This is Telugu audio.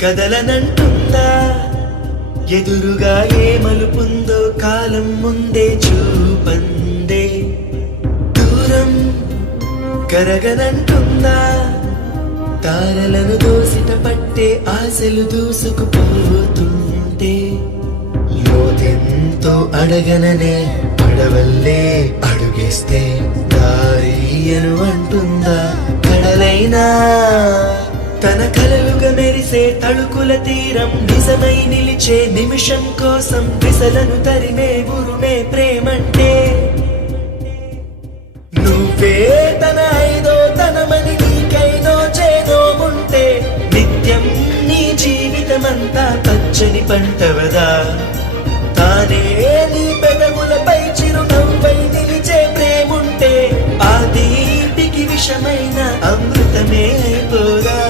కదలనంటుందా ఎదురుగా ఏ మలుపుందో కాలం ముందే చూపందే దూరం కరగనంటుందా తారలను దోసిట పట్టే ఆశలు దూసుకుపోతుంటే లోతెంతో అడగననే పడవల్లే అడుగేస్తే దారియను అంటుందా కడలైనా తన కలలుగా మెరిసే తళుకుల తీరం నిజమై నిలిచే నిమిషం కోసం విసలను తరిమే గురుమే ప్రేమంటే నువ్వే తన ఐదో తనమని నీకైనో చేదో ఉంటే నిత్యం నీ జీవితమంతా పచ్చని పంటవదా తానే నీ పెదవులపై చిరునవ్వై నిలిచే ప్రేముంటే ఆ తీపికి విషమైన అమృతమే అయిపోదా